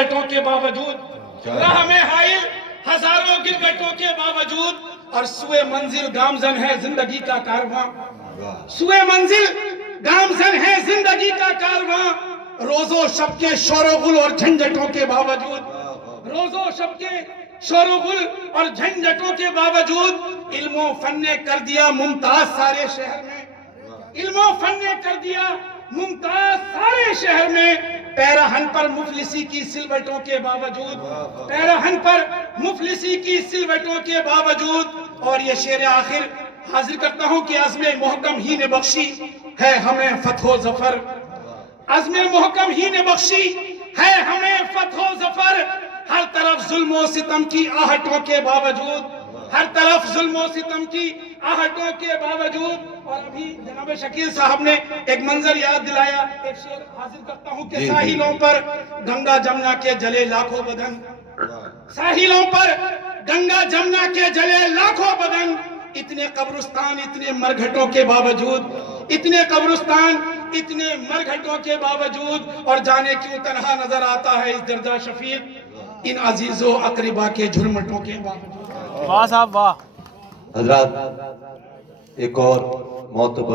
گٹوں کے باوجود، راہ میں حائل ہزاروں گرگٹوں کے باوجود، اور سوئے منزل گامزن ہے زندگی کا کارواں، سوئے منزل گامزن ہے زندگی کا کارواں، روز و شب کے شور و غل اور جھنجھٹوں کے باوجود، روز و شب کے شور و غل اور جھنجھٹوں کے باوجود، علم و فن نے کر دیا ممتاز سارے شہر میں، علم و فن نے کر دیا ممتاز سارے شہر میں، پیراہن پر مفلسی کی سلوٹوں کے باوجود، پیراہن پر مفلسی کی سلوٹوں کے باوجود، اور یہ شعر آخر حاضر کرتا ہوں کہ عزم محکم ہی نے بخشی ہے ہمیں فتح و ظفر، عزم محکم ہی نے بخشی ہے ہمیں فتح و ظفر، ہر طرف ظلم و ستم کی آہٹوں کے باوجود، ہر طرف ظلم و ستم کی آہٹوں کے باوجود۔ اور ابھی جناب شکیل صاحب نے ایک منظر یاد دلایا، ایک شعر حاضر کرتا ہوں کہ ساحلوں پر گنگا جمنا کے جلے لاکھوں بدن، ساحلوں پر گنگا جمنا کے جلے لاکھوں بدن، اتنے قبرستان اتنے مرگھٹوں کے باوجود، اتنے قبرستان اتنے مرگھٹوں کے باوجود، اور جانے کیوں تنہا نظر آتا ہے اس درجہ شفیق ان عزیز و اقربا کے جھرمٹوں کے باوجود۔ واہ صاحب واہ۔ حضرات ایک اور معتبر